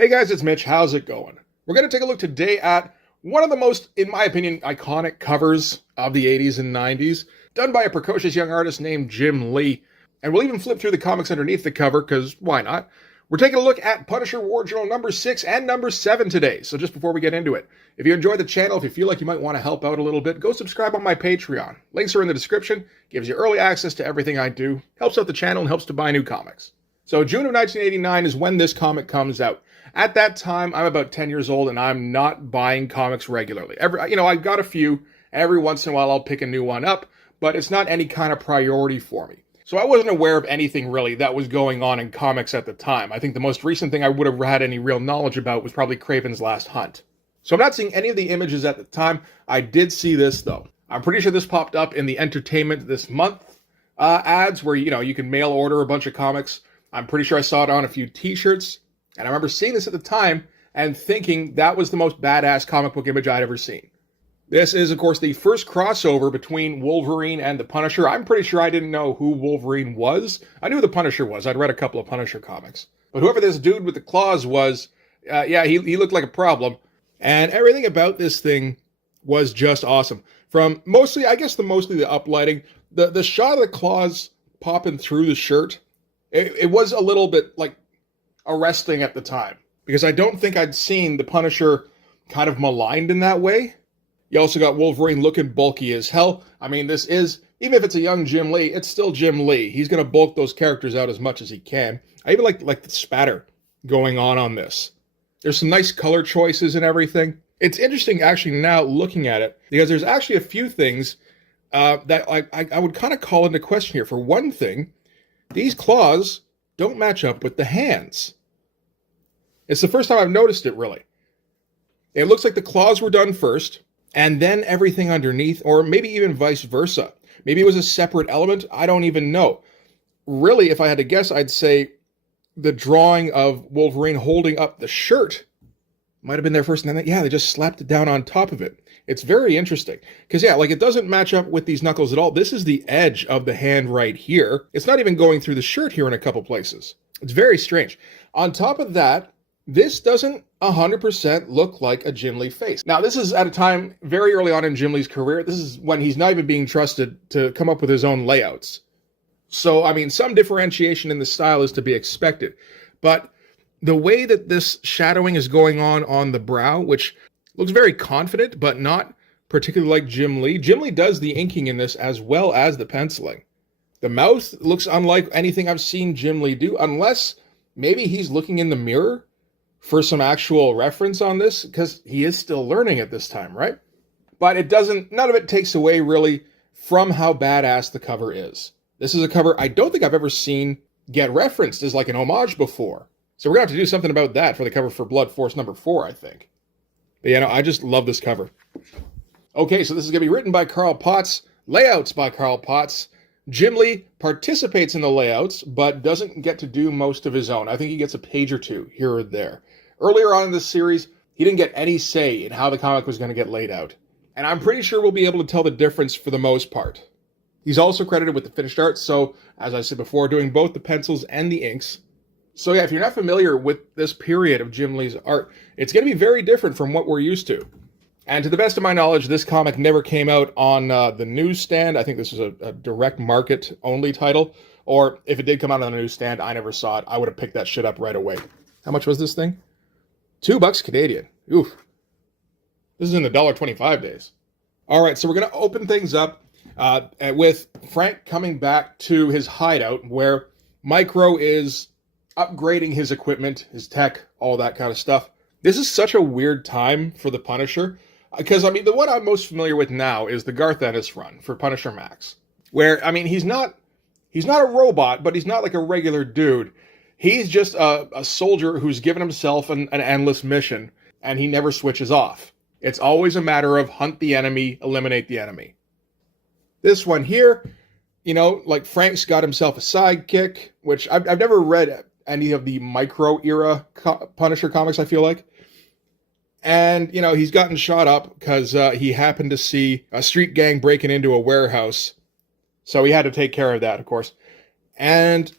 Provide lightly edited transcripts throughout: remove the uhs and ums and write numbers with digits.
Hey guys, it's Mitch. How's it going? We're going to take a look today at one of the most, in my opinion, iconic covers of the 80s and 90s, done by a precocious young artist named Jim Lee. And we'll even flip through the comics underneath the cover, because why not? We're taking a look at Punisher War Journal number 6 and number 7 today. So just before we get into it, if you enjoy the channel, if you feel like you might want to help out a little bit, go subscribe on my Patreon. Links are in the description, gives you early access to everything I do, helps out the channel, and helps to buy new comics. So June of 1989 is when this comic comes out. At that time, I'm about 10 years old, and I'm not buying comics regularly. I've got a few. Every once in a while, I'll pick a new one up, but it's not any kind of priority for me. So I wasn't aware of anything really that was going on in comics at the time. I think the most recent thing I would have had any real knowledge about was probably Kraven's Last Hunt. So I'm not seeing any of the images at the time. I did see this, though. I'm pretty sure this popped up in the Entertainment This Month ads where, you can mail order a bunch of comics. I'm pretty sure I saw it on a few t-shirts. And I remember seeing this at the time and thinking that was the most badass comic book image I'd ever seen. This is, of course, the first crossover between Wolverine and the Punisher. I'm pretty sure I didn't know who Wolverine was. I knew who the Punisher was. I'd read a couple of Punisher comics. But whoever this dude with the claws was, he looked like a problem. And everything about this thing was just awesome. From mostly the uplighting, the shot of the claws popping through the shirt, it was a little bit like arresting at the time, because I don't think I'd seen the Punisher kind of maligned in that way. You also got Wolverine looking bulky as hell. I mean, this is, even if it's a young Jim Lee, it's still Jim Lee. He's going to bulk those characters out as much as he can. I even like the spatter going on this. There's some nice color choices and everything. It's interesting actually now looking at it, because there's actually a few things that I would kind of call into question here. For one thing, these claws don't match up with the hands. It's the first time I've noticed it, really. It looks like the claws were done first, and then everything underneath, or maybe even vice versa. Maybe it was a separate element. I don't even know. Really, if I had to guess, I'd say the drawing of Wolverine holding up the shirt might have been there first, and then, they just slapped it down on top of it. It's very interesting. Because, it doesn't match up with these knuckles at all. This is the edge of the hand right here. It's not even going through the shirt here in a couple places. It's very strange. On top of that, this doesn't 100% look like a Jim Lee face. Now, this is at a time very early on in Jim Lee's career. This is when he's not even being trusted to come up with his own layouts. So, some differentiation in the style is to be expected. But the way that this shadowing is going on the brow, which looks very confident, but not particularly like Jim Lee. Jim Lee does the inking in this as well as the penciling. The mouth looks unlike anything I've seen Jim Lee do, unless maybe he's looking in the mirror for some actual reference on this, because he is still learning at this time, right? But none of it takes away really from how badass the cover is. This is a cover I don't think I've ever seen get referenced as like an homage before. So we're going to have to do something about that for the cover for Blood Force number 4, I think. But I just love this cover. Okay, so this is going to be written by Carl Potts, layouts by Carl Potts. Jim Lee participates in the layouts, but doesn't get to do most of his own. I think he gets a page or two here or there. Earlier on in this series, he didn't get any say in how the comic was going to get laid out. And I'm pretty sure we'll be able to tell the difference for the most part. He's also credited with the finished art, so, as I said before, doing both the pencils and the inks. So if you're not familiar with this period of Jim Lee's art, it's going to be very different from what we're used to. And to the best of my knowledge, this comic never came out on the newsstand. I think this was a direct market only title. Or if it did come out on the newsstand, I never saw it. I would have picked that shit up right away. How much was this thing? $2 Canadian. Oof. This is in the $1.25 days. All right, so we're going to open things up with Frank coming back to his hideout where Micro is upgrading his equipment, his tech, all that kind of stuff. This is such a weird time for the Punisher. Because, the one I'm most familiar with now is the Garth Ennis run for Punisher Max. Where, he's not a robot, but he's not like a regular dude. He's just a soldier who's given himself an endless mission, and he never switches off. It's always a matter of hunt the enemy, eliminate the enemy. This one here, like Frank's got himself a sidekick, which I've never read any of the Micro-era Punisher comics, I feel like. And, he's gotten shot up because he happened to see a street gang breaking into a warehouse. So he had to take care of that, of course. And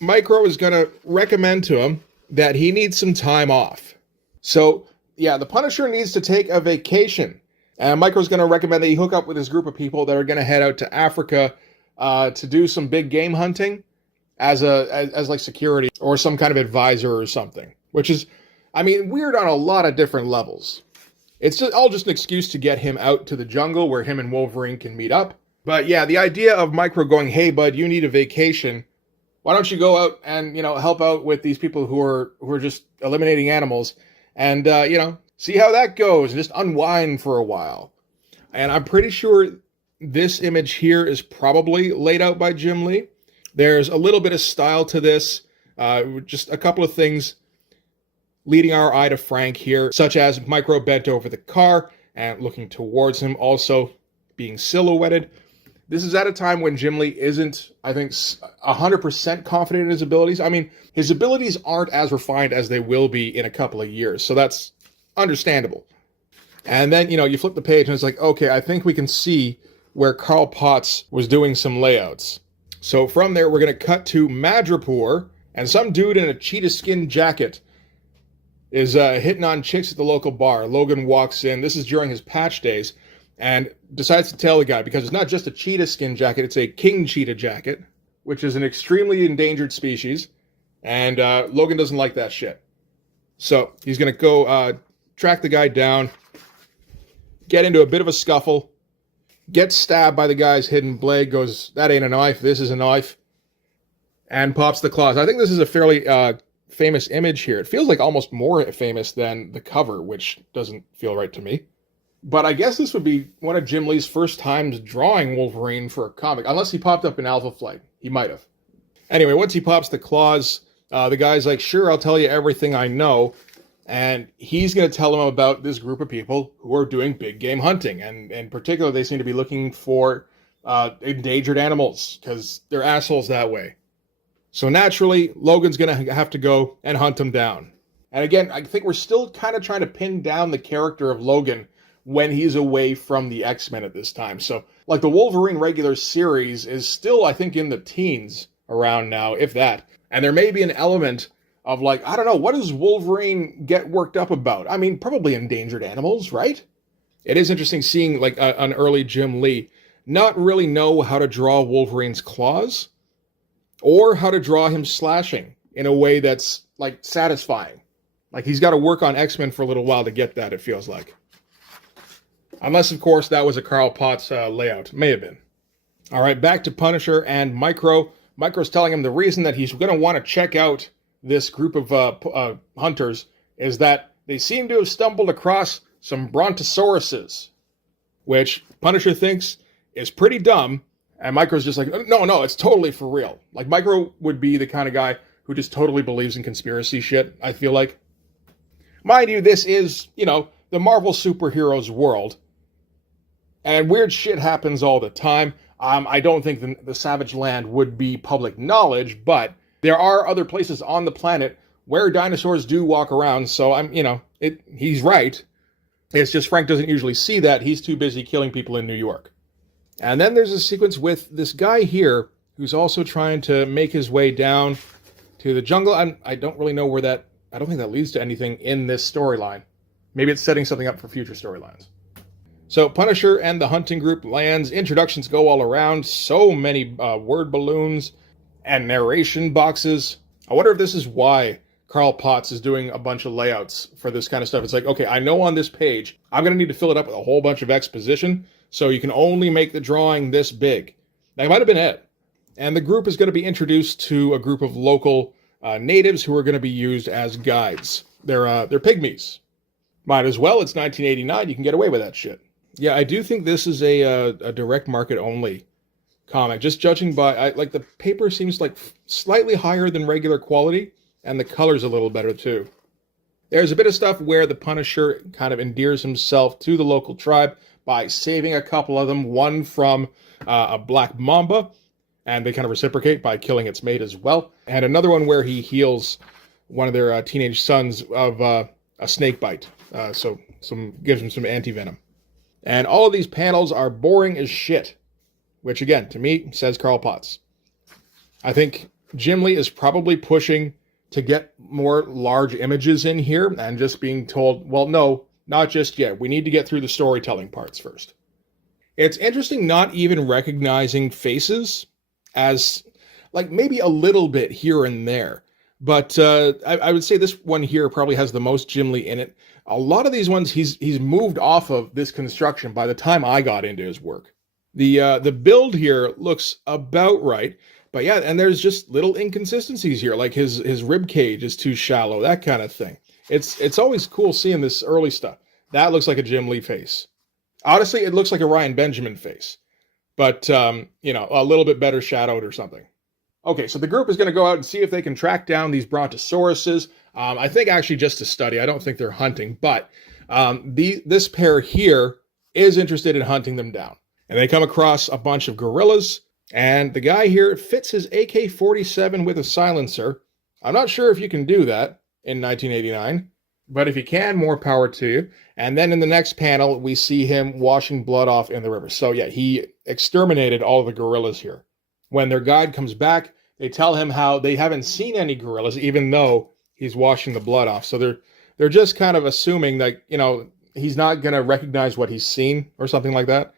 Micro is going to recommend to him that he needs some time off. So, yeah, the Punisher needs to take a vacation. And Micro's going to recommend that he hook up with this group of people that are going to head out to Africa to do some big game hunting as like security or some kind of advisor or something. Which is, I mean, weird on a lot of different levels. It's just all just an excuse to get him out to the jungle where him and Wolverine can meet up. But yeah, the idea of Micro going, hey bud, you need a vacation. Why don't you go out and, help out with these people who are just eliminating animals and, see how that goes and just unwind for a while. And I'm pretty sure this image here is probably laid out by Jim Lee. There's a little bit of style to this, just a couple of things leading our eye to Frank here, such as Micro bent over the car and looking towards him, also being silhouetted. This is at a time when Jim Lee isn't, I think, 100% confident in his abilities. I mean, his abilities aren't as refined as they will be in a couple of years, so that's understandable. And then, you flip the page and it's like, okay, I think we can see where Carl Potts was doing some layouts. So from there, we're going to cut to Madripoor, and some dude in a cheetah skin jacket is hitting on chicks at the local bar. Logan walks in. This is during his patch days, and decides to tell the guy, because it's not just a cheetah skin jacket, it's a king cheetah jacket, which is an extremely endangered species, and Logan doesn't like that shit. So he's going to go track the guy down, get into a bit of a scuffle, get stabbed by the guy's hidden blade, goes, that ain't a knife, this is a knife, and pops the claws. I think this is a fairly famous image here. It feels like almost more famous than the cover, which doesn't feel right to me. But I guess this would be one of Jim Lee's first times drawing Wolverine for a comic, unless he popped up in Alpha Flight. He might have. Anyway, once he pops the claws, the guy's like, sure, I'll tell you everything I know. And he's going to tell him about this group of people who are doing big game hunting. And in particular, they seem to be looking for endangered animals, because they're assholes that way. So naturally, Logan's going to have to go and hunt them down. And again, I think we're still kind of trying to pin down the character of Logan when he's away from the X-Men at this time. So, like, the Wolverine regular series is still, I think, in the teens around now, if that. And there may be an element of, like, I don't know, what does Wolverine get worked up about? I mean, probably endangered animals, right? It is interesting seeing, like, an early Jim Lee not really know how to draw Wolverine's claws or how to draw him slashing in a way that's, like, satisfying. Like, he's got to work on X-Men for a little while to get that, it feels like. Unless, of course, that was a Carl Potts layout. May have been. All right, back to Punisher and Micro. Micro's telling him the reason that he's going to want to check out this group of hunters is that they seem to have stumbled across some brontosauruses, which Punisher thinks is pretty dumb. And Micro's just like, no, it's totally for real. Like, Micro would be the kind of guy who just totally believes in conspiracy shit, I feel like. Mind you, this is, the Marvel superheroes world. And weird shit happens all the time. I don't think the Savage Land would be public knowledge, but there are other places on the planet where dinosaurs do walk around, so he's right. It's just Frank doesn't usually see that. He's too busy killing people in New York. And then there's a sequence with this guy here who's also trying to make his way down to the jungle. I don't really know I don't think that leads to anything in this storyline. Maybe it's setting something up for future storylines. So Punisher and the hunting group lands. Introductions go all around. So many word balloons and narration boxes. I wonder if this is why Carl Potts is doing a bunch of layouts for this kind of stuff. It's like, okay, I know on this page, I'm going to need to fill it up with a whole bunch of exposition, so you can only make the drawing this big. That might have been it. And the group is going to be introduced to a group of local natives who are going to be used as guides. They're pygmies. Might as well. It's 1989. You can get away with that shit. Yeah, I do think this is a direct market only comic. Just judging by, the paper seems like slightly higher than regular quality, and the color's a little better too. There's a bit of stuff where the Punisher kind of endears himself to the local tribe by saving a couple of them, one from a black mamba, and they kind of reciprocate by killing its mate as well, and another one where he heals one of their teenage sons of a snake bite, so gives him some anti-venom. And all of these panels are boring as shit, which again, to me, says Carl Potts. I think Jim Lee is probably pushing to get more large images in here and just being told, well, no, not just yet. We need to get through the storytelling parts first. It's interesting not even recognizing faces as like maybe a little bit here and there. But I would say this one here probably has the most Jim Lee in it. A lot of these ones he's moved off of this construction by the time I got into his work. The build here looks about right, but yeah, and there's just little inconsistencies here, like his rib cage is too shallow, that kind of thing. It's always cool seeing this early stuff. That looks like a Jim Lee face. Honestly, it looks like a Ryan Benjamin face, but you know, a little bit better shadowed or something. Okay, so the group is going to go out and see if they can track down these Brontosauruses. I think actually just to study. I don't think they're hunting, but this pair here is interested in hunting them down. And they come across a bunch of gorillas, and the guy here fits his AK-47 with a silencer. I'm not sure if you can do that in 1989, but if you can, more power to you. And then in the next panel, we see him washing blood off in the river. So yeah, he exterminated all of the gorillas here. When their guide comes back, they tell him how they haven't seen any gorillas, even though he's washing the blood off. So they're just kind of assuming that, you know, he's not going to recognize what he's seen or something like that.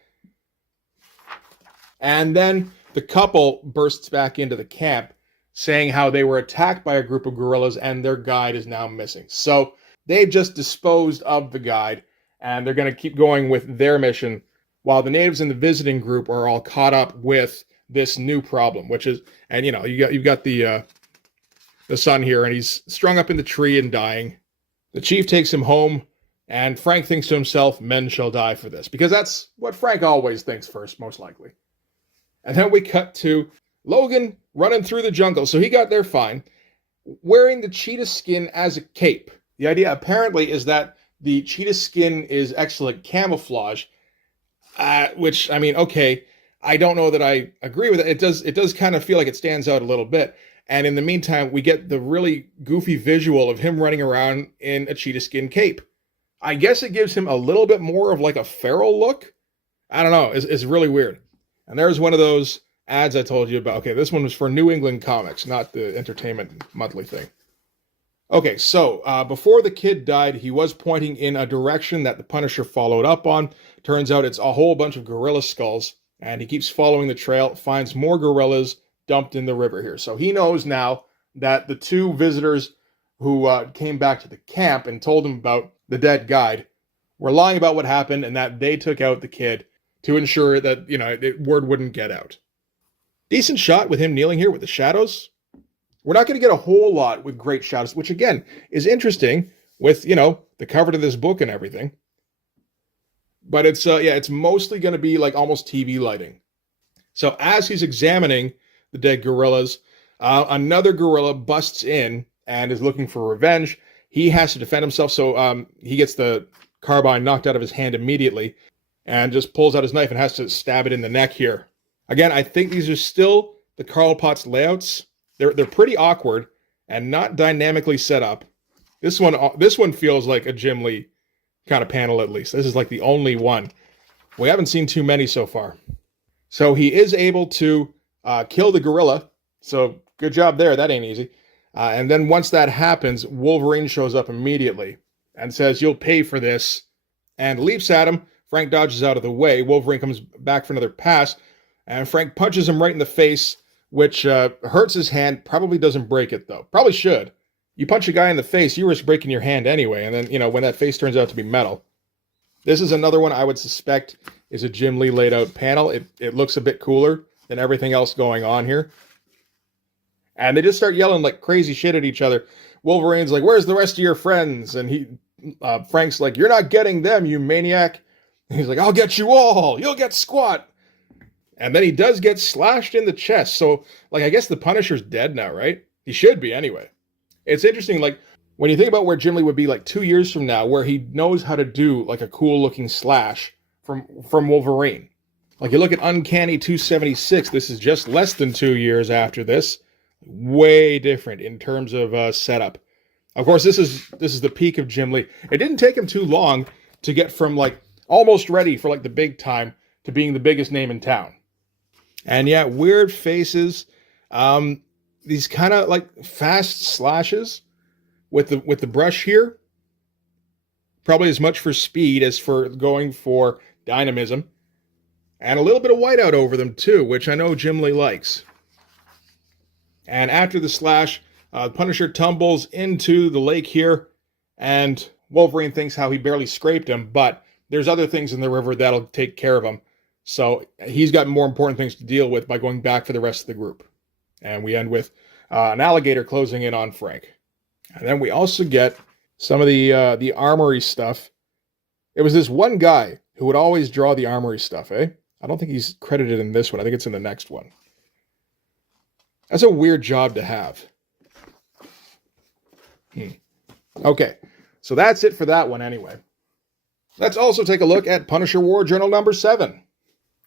And then the couple bursts back into the camp saying how they were attacked by a group of gorillas and their guide is now missing. So they've just disposed of the guide and they're going to keep going with their mission while the natives in the visiting group are all caught up with this new problem, which is, and you know, you've got the son here, and he's strung up in the tree and dying. The chief takes him home, and Frank thinks to himself, men shall die for this, because that's what Frank always thinks first, most likely. And then we cut to Logan running through the jungle. So he got there fine, wearing the cheetah skin as a cape. The idea apparently is that the cheetah skin is excellent camouflage, which, I mean, okay, I don't know that I agree with it. It does kind of feel like it stands out a little bit. And in the meantime, we get the really goofy visual of him running around in a cheetah skin cape. I guess it gives him a little bit more of like a feral look. I don't know. It's really weird. And there's one of those ads I told you about. Okay, this one was for New England Comics, not the Entertainment Monthly thing. Okay, so before the kid died, he was pointing in a direction that the Punisher followed up on. Turns out it's a whole bunch of gorilla skulls. And he keeps following the trail, finds more gorillas dumped in the river here. So he knows now that the two visitors who came back to the camp and told him about the dead guide were lying about what happened and that they took out the kid to ensure that, you know, the word wouldn't get out. Decent shot with him kneeling here with the shadows. We're not going to get a whole lot with great shadows, which again is interesting with, you know, the cover to this book and everything. But it's it's mostly going to be like almost TV lighting. So as he's examining the dead gorillas, another gorilla busts in and is looking for revenge. He has to defend himself, so he gets the carbine knocked out of his hand immediately and just pulls out his knife and has to stab it in the neck here. Again, I think these are still the Carl Potts layouts. They're pretty awkward and not dynamically set up. This one feels like a Jim Lee kind of panel, at least. This is like the only one. We haven't seen too many so far. So he is able to kill the gorilla. So good job there. That ain't easy. And then once that happens, Wolverine shows up immediately and says, "You'll pay for this," and leaps at him. Frank dodges out of the way. Wolverine comes back for another pass, and Frank punches him right in the face, which hurts his hand. Probably doesn't break it, though. Probably should. You punch a guy in the face, you risk breaking your hand anyway, and then, you know, when that face turns out to be metal. This is another one I would suspect is a Jim Lee laid out panel. It looks a bit cooler than everything else going on here. And they just start yelling like crazy shit at each other. Wolverine's like, "Where's the rest of your friends?" And Frank's like, "You're not getting them, you maniac." And he's like, "I'll get you all. You'll get squat." And then he does get slashed in the chest. So, like, I guess the Punisher's dead now, right? He should be anyway. It's interesting, like, when you think about where Jim Lee would be like 2 years from now, where he knows how to do like a cool looking slash from Wolverine. Like, you look at Uncanny 276, this is just less than 2 years after this. Way different in terms of setup. Of course, this is the peak of Jim Lee. It didn't take him too long to get from like almost ready for like the big time to being the biggest name in town. And yeah, weird faces. these kind of like fast slashes with the brush here. Probably as much for speed as for going for dynamism. And a little bit of whiteout over them too, which I know Jim Lee likes. And after the slash, Punisher tumbles into the lake here, and Wolverine thinks how he barely scraped him, but there's other things in the river that'll take care of him. So he's got more important things to deal with by going back for the rest of the group. And we end with an alligator closing in on Frank. And then we also get some of the armory stuff. It was this one guy who would always draw the armory stuff, eh? I don't think he's credited in this one. I think it's in the next one. That's a weird job to have. Okay, so that's it for that one anyway. Let's also take a look at Punisher War Journal number 7.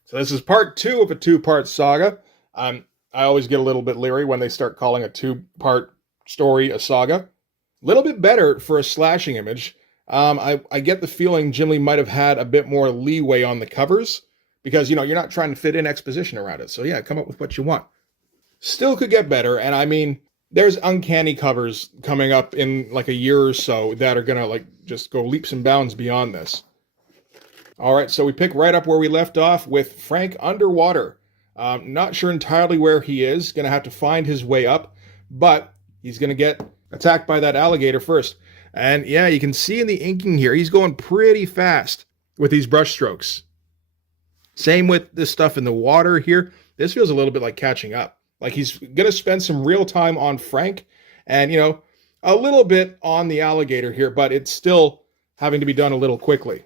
So this is part 2 of a 2-part saga. I always get a little bit leery when they start calling a 2-part story a saga. A little bit better for a slashing image. I get the feeling Jim Lee might have had a bit more leeway on the covers, because, you're not trying to fit in exposition around it. So yeah, come up with what you want. Still could get better, and I mean, there's uncanny covers coming up in like a year or so that are gonna like just go leaps and bounds beyond this. All right, so we pick right up where we left off with Frank underwater. Not sure entirely where he is, gonna have to find his way up, but he's gonna get attacked by that alligator first. And yeah, you can see in the inking here, he's going pretty fast with these brush strokes. Same with this stuff in the water here. This feels a little bit like catching up. Like he's going to spend some real time on Frank and, a little bit on the alligator here, but it's still having to be done a little quickly.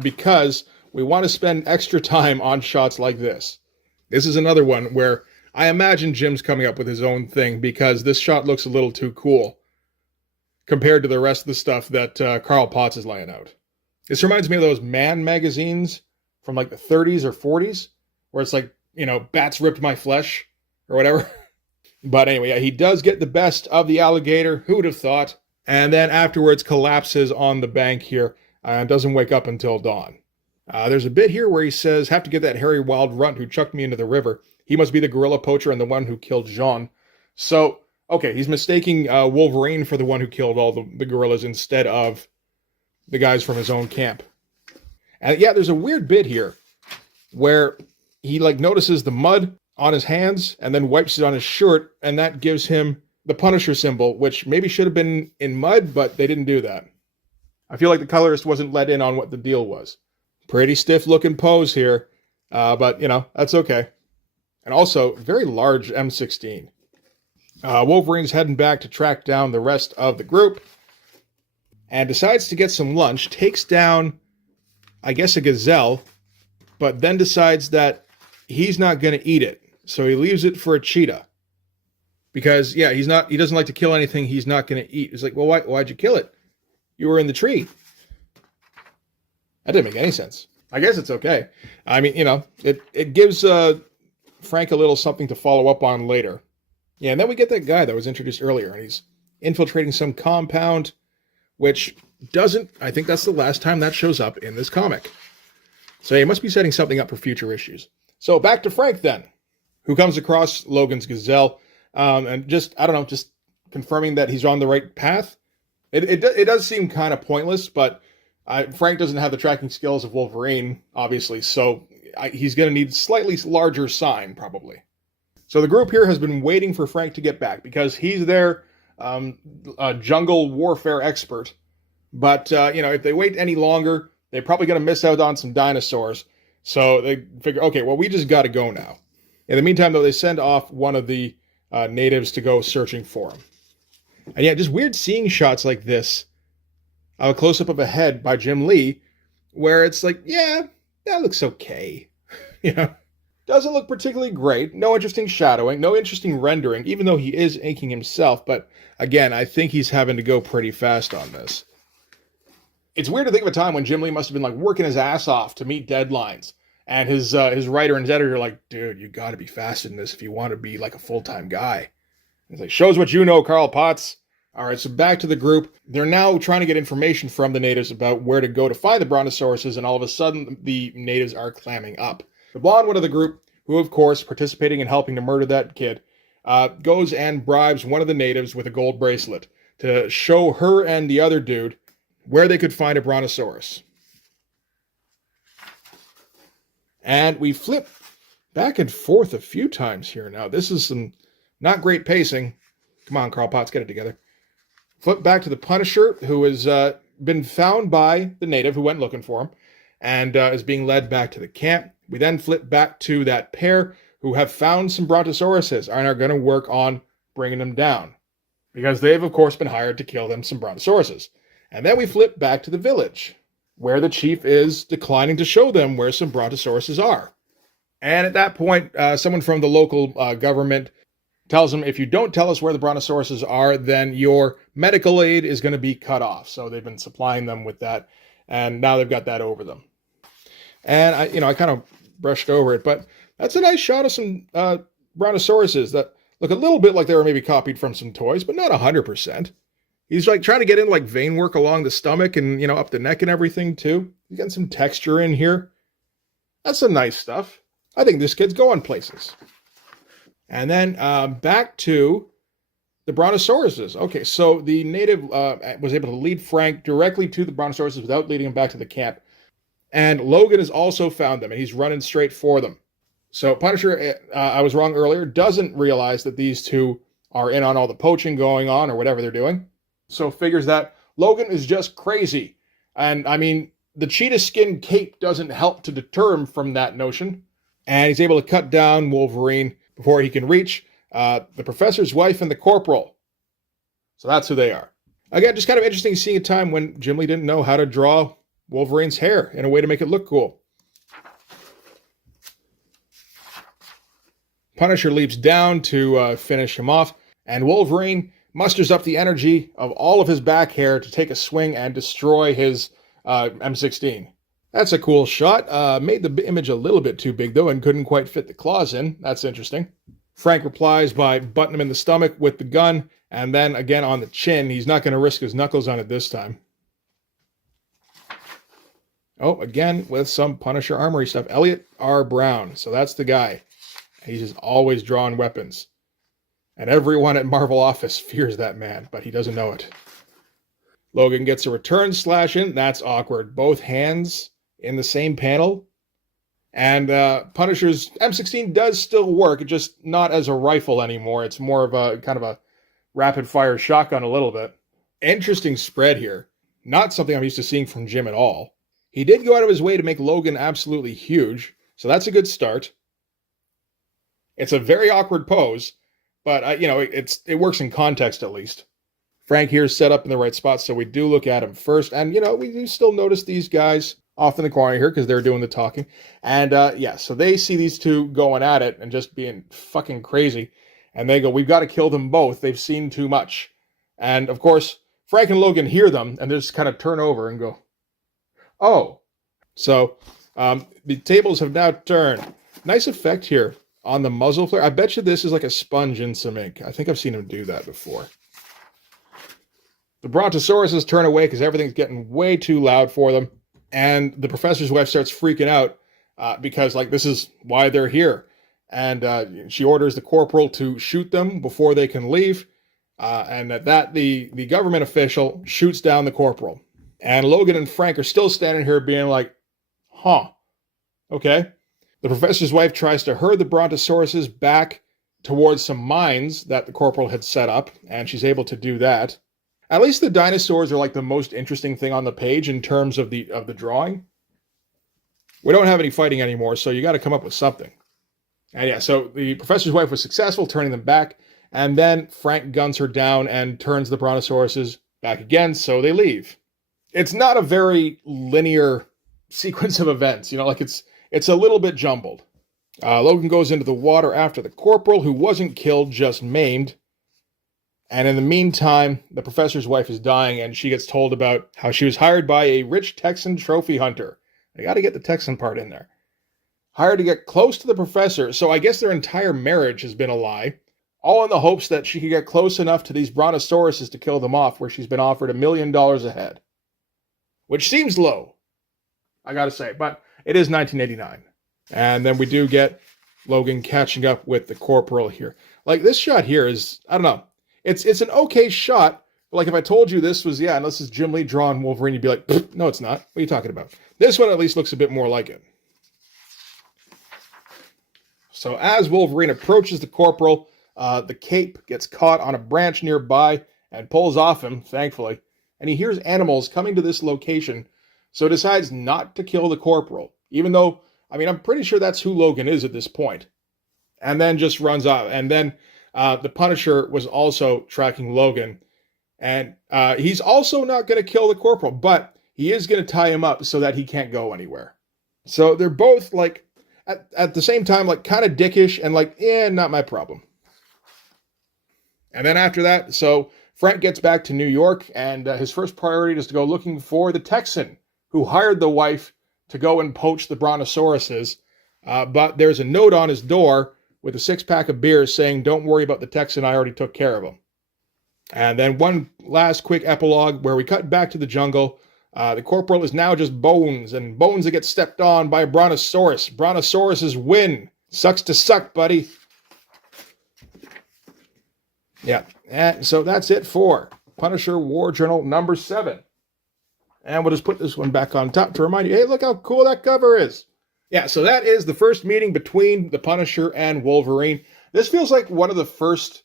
Because we want to spend extra time on shots like this. This is another one where I imagine Jim's coming up with his own thing, because this shot looks a little too cool compared to the rest of the stuff that Carl Potts is laying out. This reminds me of those Man magazines from like the 30s or 40s, where it's like, bats ripped my flesh, or whatever. But anyway, yeah, he does get the best of the alligator, who would have thought? And then afterwards collapses on the bank here, and doesn't wake up until dawn. There's a bit here where he says, have to get that hairy wild runt who chucked me into the river. He must be the gorilla poacher and the one who killed Jean. So, okay, he's mistaking Wolverine for the one who killed all the gorillas instead of the guys from his own camp. And yeah, there's a weird bit here where he notices the mud on his hands and then wipes it on his shirt, and that gives him the Punisher symbol, which maybe should have been in mud, but they didn't do that. I feel like the colorist wasn't let in on what the deal was. Pretty stiff looking pose here, but that's okay. And also, very large M16. Wolverine's heading back to track down the rest of the group and decides to get some lunch, takes down, I guess, a gazelle, but then decides that he's not going to eat it. So he leaves it for a cheetah. Because, yeah, he doesn't like to kill anything he's not going to eat. He's like, well, why'd you kill it? You were in the tree. That didn't make any sense. I guess it's okay. I mean, it gives Frank a little something to follow up on later. Yeah, and then we get that guy that was introduced earlier, and he's infiltrating some compound, which I think that's the last time that shows up in this comic. So he must be setting something up for future issues. So back to Frank then, who comes across Logan's gazelle, and just confirming that he's on the right path. It does seem kind of pointless, but Frank doesn't have the tracking skills of Wolverine, obviously, so he's going to need slightly larger sign, probably. So the group here has been waiting for Frank to get back, because he's their jungle warfare expert. But, if they wait any longer, they're probably going to miss out on some dinosaurs. So they figure, okay, well, we just got to go now. In the meantime, though, they send off one of the natives to go searching for him. And yeah, just weird seeing shots like this. A close-up of a head by Jim Lee, where it's like, yeah, that looks okay. Doesn't look particularly great. No interesting shadowing, no interesting rendering, even though he is inking himself. But again, I think he's having to go pretty fast on this. It's weird to think of a time when Jim Lee must have been working his ass off to meet deadlines. And his writer and his editor are like, dude, you got to be faster than this if you want to be a full-time guy. And he's like, shows what you know, Carl Potts. All right, so back to the group. They're now trying to get information from the natives about where to go to find the brontosauruses, and all of a sudden, the natives are clamming up. The blonde one of the group, who of course participating in helping to murder that kid, goes and bribes one of the natives with a gold bracelet to show her and the other dude where they could find a brontosaurus. And we flip back and forth a few times here now. This is some not great pacing. Come on, Carl Potts, get it together. Flip back to the Punisher, who has been found by the native who went looking for him and is being led back to the camp. We then flip back to that pair who have found some brontosauruses and are going to work on bringing them down because they've, of course, been hired to kill them some brontosauruses. And then we flip back to the village where the chief is declining to show them where some brontosauruses are. And at that point, someone from the local government tells him, if you don't tell us where the brontosauruses are, then your medical aid is going to be cut off. So they've been supplying them with that, and now they've got that over them. And I kind of brushed over it, but that's a nice shot of some brontosauruses that look a little bit like they were maybe copied from some toys, but not 100%. He's like trying to get in like vein work along the stomach and, up the neck and everything too. He's getting some texture in here. That's some nice stuff. I think this kid's going places. And then back to the brontosauruses. Okay, so the native was able to lead Frank directly to the brontosauruses without leading him back to the camp. And Logan has also found them, and he's running straight for them. So Punisher, I was wrong earlier, doesn't realize that these two are in on all the poaching going on or whatever they're doing. So figures that Logan is just crazy. And I mean, the cheetah skin cape doesn't help to deter him from that notion. And he's able to cut down Wolverine before he can reach the professor's wife and the corporal. So that's who they are. Again, just kind of interesting seeing a time when Jim Lee didn't know how to draw Wolverine's hair in a way to make it look cool. Punisher leaps down to finish him off, and Wolverine musters up the energy of all of his back hair to take a swing and destroy his M16. That's a cool shot. Made the image a little bit too big, though, and couldn't quite fit the claws in. That's interesting. Frank replies by butting him in the stomach with the gun, and then again on the chin. He's not going to risk his knuckles on it this time. Oh, again with some Punisher armory stuff. Elliot R. Brown. So that's the guy. He's just always drawing weapons. And everyone at Marvel Office fears that man, but he doesn't know it. Logan gets a return slash in. That's awkward. Both hands in the same panel. And Punisher's M16 does still work, just not as a rifle anymore. It's more of a kind of a rapid-fire shotgun a little bit. Interesting spread here. Not something I'm used to seeing from Jim at all. He did go out of his way to make Logan absolutely huge, so that's a good start. It's a very awkward pose, but it works in context at least. Frank here is set up in the right spot, so we do look at him first, and we do still notice these guys off in the corner here because they're doing the talking. And so they see these two going at it and just being fucking crazy, and they go, "We've got to kill them both. They've seen too much." And of course, Frank and Logan hear them, and they just kind of turn over and go, "Oh." So the tables have now turned. Nice effect here on the muzzle flare. I bet you this is like a sponge in some ink. I think I've seen him do that before. The brontosauruses turn away because everything's getting way too loud for them. And the professor's wife starts freaking out because this is why they're here. And she orders the corporal to shoot them before they can leave. And at that, the government official shoots down the corporal. And Logan and Frank are still standing here being like, huh, okay. The professor's wife tries to herd the brontosauruses back towards some mines that the corporal had set up, and she's able to do that. At least the dinosaurs are the most interesting thing on the page in terms of the drawing. We don't have any fighting anymore, so you got to come up with something. And so the professor's wife was successful turning them back, and then Frank guns her down and turns the brontosauruses back again, so they leave. It's not a very linear sequence of events, it's a little bit jumbled. Logan goes into the water after the corporal, who wasn't killed, just maimed. And in the meantime, the professor's wife is dying, and she gets told about how she was hired by a rich Texan trophy hunter. I got to get the Texan part in there. Hired to get close to the professor, so I guess their entire marriage has been a lie, all in the hopes that she could get close enough to these brontosauruses to kill them off, where she's been offered $1 million a head. Which seems low, I got to say, but it is 1989. And then we do get Logan catching up with the corporal here. Like, this shot here is, I don't know. It's an okay shot. But like, if I told you this was, and this is Jim Lee drawing Wolverine, you'd be like, no, it's not. What are you talking about? This one at least looks a bit more like it. So as Wolverine approaches the Corporal, the cape gets caught on a branch nearby and pulls off him, thankfully. And he hears animals coming to this location, so decides not to kill the Corporal, even though, I mean, I'm pretty sure that's who Logan is at this point. And then just runs off. And then the Punisher was also tracking Logan. And he's also not going to kill the Corporal, but he is going to tie him up so that he can't go anywhere. So they're both, like, at the same time, like, kind of dickish and like, not my problem. And then after that, so Frank gets back to New York, and his first priority is to go looking for the Texan who hired the wife to go and poach the brontosauruses. But there's a note on his door with a 6-pack of beers saying, don't worry about the Texan, I already took care of him. And then one last quick epilogue where we cut back to the jungle. The Corporal is now just bones, and bones that get stepped on by a brontosaurus. Brontosauruses win. Sucks to suck, buddy. Yeah, and so that's it for Punisher War Journal number 7. And we'll just put this one back on top to remind you, hey, look how cool that cover is. Yeah, so that is the first meeting between the Punisher and Wolverine. This feels like one of the first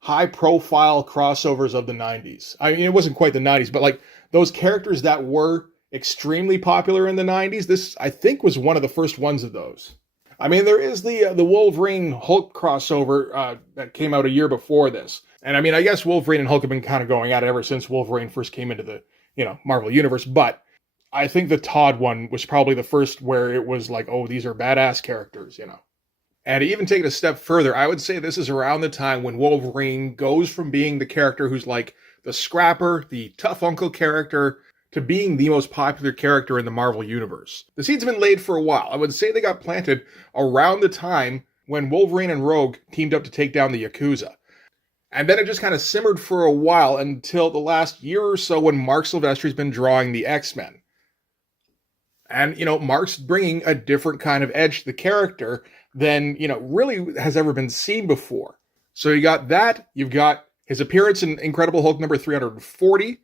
high-profile crossovers of the 90s. I mean, it wasn't quite the 90s, but like those characters that were extremely popular in the 90s, this, I think, was one of the first ones of those. I mean, there is the Wolverine Hulk crossover that came out a year before this. And I mean, I guess Wolverine and Hulk have been kind of going at it ever since Wolverine first came into the, Marvel Universe. But I think the Todd one was probably the first where it was like, oh, these are badass characters, And to even take it a step further, I would say this is around the time when Wolverine goes from being the character who's like the scrapper, the tough uncle character, to being the most popular character in the Marvel Universe. The seeds have been laid for a while. I would say they got planted around the time when Wolverine and Rogue teamed up to take down the Yakuza. And then it just kind of simmered for a while until the last year or so when Mark Silvestri's been drawing the X-Men. And, Mark's bringing a different kind of edge to the character than, really has ever been seen before. So you got that, you've got his appearance in Incredible Hulk number 340,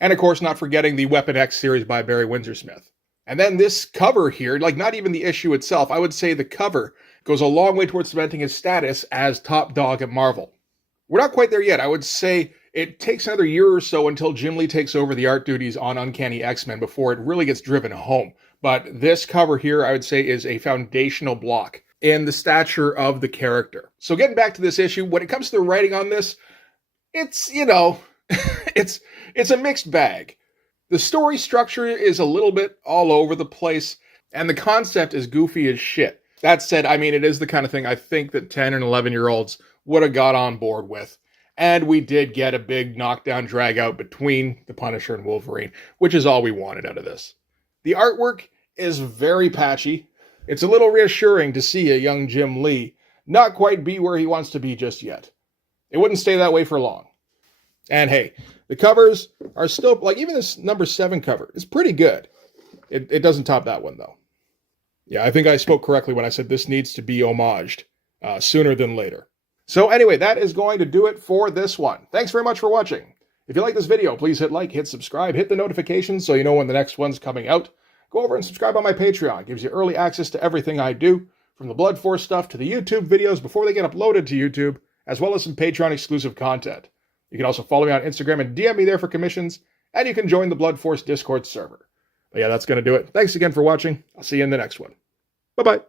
and of course not forgetting the Weapon X series by Barry Windsor-Smith. And then this cover here, like not even the issue itself, I would say the cover goes a long way towards cementing his status as top dog at Marvel. We're not quite there yet. I would say it takes another year or so until Jim Lee takes over the art duties on Uncanny X-Men before it really gets driven home. But this cover here, I would say, is a foundational block in the stature of the character. So getting back to this issue, when it comes to the writing on this, it's, it's a mixed bag. The story structure is a little bit all over the place, and the concept is goofy as shit. That said, I mean, it is the kind of thing I think that 10 and 11-year-olds would have got on board with. And we did get a big knockdown drag out between the Punisher and Wolverine, which is all we wanted out of this. The artwork is very patchy. It's a little reassuring to see a young Jim Lee not quite be where he wants to be just yet. It wouldn't stay that way for long. And hey, the covers are still, like even this number 7 cover is pretty good. It doesn't top that one though. Yeah, I think I spoke correctly when I said this needs to be homaged sooner than later. So anyway, that is going to do it for this one. Thanks very much for watching. If you like this video, please hit like, hit subscribe, hit the notifications so you know when the next one's coming out. Go over and subscribe on my Patreon. It gives you early access to everything I do, from the Blood Force stuff to the YouTube videos before they get uploaded to YouTube, as well as some Patreon exclusive content. You can also follow me on Instagram and DM me there for commissions, and you can join the Blood Force Discord server. But yeah, that's going to do it. Thanks again for watching. I'll see you in the next one. Bye-bye.